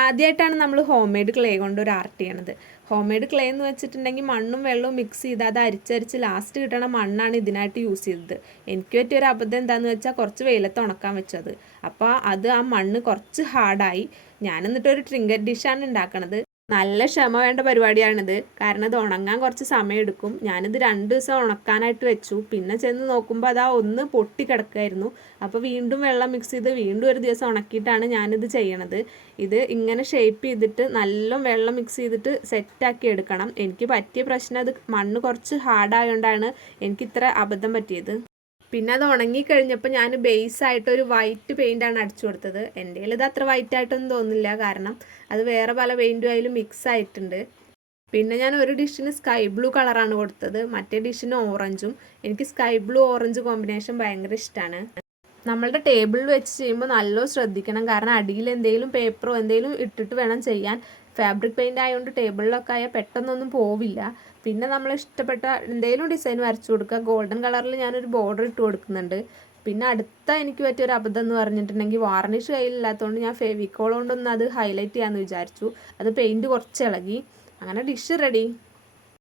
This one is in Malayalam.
ആദ്യമായിട്ടാണ് നമ്മൾ ഹോം മെയ്ഡ് ക്ലേ കൊണ്ട് ഒരു ആർട്ട് ചെയ്യണത്. ഹോം മെയ്ഡ് ക്ലേ എന്ന് വെച്ചിട്ടുണ്ടെങ്കിൽ മണ്ണും വെള്ളവും മിക്സ് ചെയ്ത് അത് അരിച്ചരിച്ച് ലാസ്റ്റ് കിട്ടണ മണ്ണാണ് ഇതിനായിട്ട് യൂസ് ചെയ്തത്. എനിക്ക് പറ്റിയൊരു അബദ്ധം എന്താണെന്ന് വെച്ചാൽ കുറച്ച് വെയിലത്ത് ഉണക്കാൻ വെച്ചത്. അപ്പോൾ അത് ആ മണ്ണ് കുറച്ച് ഹാർഡായി. ഞാൻ എന്നിട്ടൊരു ട്രിങ്കറ്റ് ഡിഷാണ് ഉണ്ടാക്കണത്. നല്ല ക്ഷമ വേണ്ട പരിപാടിയാണിത്. കാരണം ഇത് ഉണങ്ങാൻ കുറച്ച് സമയം എടുക്കും. ഞാനിത് 2 ദിവസം ഉണക്കാനായിട്ട് വെച്ചു. പിന്നെ ചെന്ന് നോക്കുമ്പോൾ അതാ ഒന്ന് പൊട്ടി കിടക്കുമായിരുന്നു. അപ്പോൾ വീണ്ടും വെള്ളം മിക്സ് ചെയ്ത് വീണ്ടും ഒരു ദിവസം ഉണക്കിയിട്ടാണ് ഞാനിത് ചെയ്യണത്. ഇത് ഇങ്ങനെ ഷേപ്പ് ചെയ്തിട്ട് നല്ല വെള്ളം മിക്സ് ചെയ്തിട്ട് സെറ്റാക്കി എടുക്കണം. എനിക്ക് പറ്റിയ പ്രശ്നം അത് മണ്ണ് കുറച്ച് ഹാർഡായതുകൊണ്ടാണ് എനിക്ക് ഇത്ര അബദ്ധം പറ്റിയത്. പിന്നെ അത് ഉണങ്ങിക്കഴിഞ്ഞപ്പോൾ ഞാൻ ബേസായിട്ട് ഒരു വൈറ്റ് പെയിൻ്റാണ് അടിച്ചു കൊടുത്തത്. എൻ്റെ കയ്യിൽ ഇത് അത്ര വൈറ്റ് ആയിട്ടൊന്നും തോന്നില്ല, കാരണം അത് വേറെ പല പെയിൻറ്റും അതിൽ മിക്സ് ആയിട്ടുണ്ട്. പിന്നെ ഞാൻ ഒരു ഡിഷിന് സ്കൈ ബ്ലൂ കളറാണ് കൊടുത്തത്, മറ്റേ ഡിഷിന് ഓറഞ്ചും. എനിക്ക് സ്കൈ ബ്ലൂ ഓറഞ്ച് കോമ്പിനേഷൻ ഭയങ്കര ഇഷ്ടമാണ്. നമ്മളുടെ ടേബിളിൽ വെച്ച് ചെയ്യുമ്പോൾ നല്ലോണം ശ്രദ്ധിക്കണം, കാരണം അടിയിൽ എന്തെങ്കിലും പേപ്പറോ എന്തെങ്കിലും ഇട്ടിട്ട് വേണം ചെയ്യാൻ. ഫാബ്രിക് പെയിൻ്റ് ആയതുകൊണ്ട് ടേബിളിലൊക്കെ ആയാൽ പെട്ടെന്നൊന്നും പോവില്ല. പിന്നെ നമ്മൾ ഇഷ്ടപ്പെട്ട എന്തെങ്കിലും ഡിസൈൻ വരച്ചു കൊടുക്കുക. ഗോൾഡൻ കളറിൽ ഞാനൊരു ബോർഡർ ഇട്ട് കൊടുക്കുന്നുണ്ട്. പിന്നെ അടുത്ത എനിക്ക് പറ്റിയൊരു അബദ്ധം എന്ന് പറഞ്ഞിട്ടുണ്ടെങ്കിൽ വാർണിഷ് കയ്യിലില്ലാത്തതുകൊണ്ട് ഞാൻ ഫെവിക്കോൾ കൊണ്ടൊന്ന് അത് ഹൈലൈറ്റ് ചെയ്യാമെന്ന് വിചാരിച്ചു. അത് പെയിൻറ്റ് കുറച്ച് ഇളകി. അങ്ങനെ ഡിഷ് റെഡി.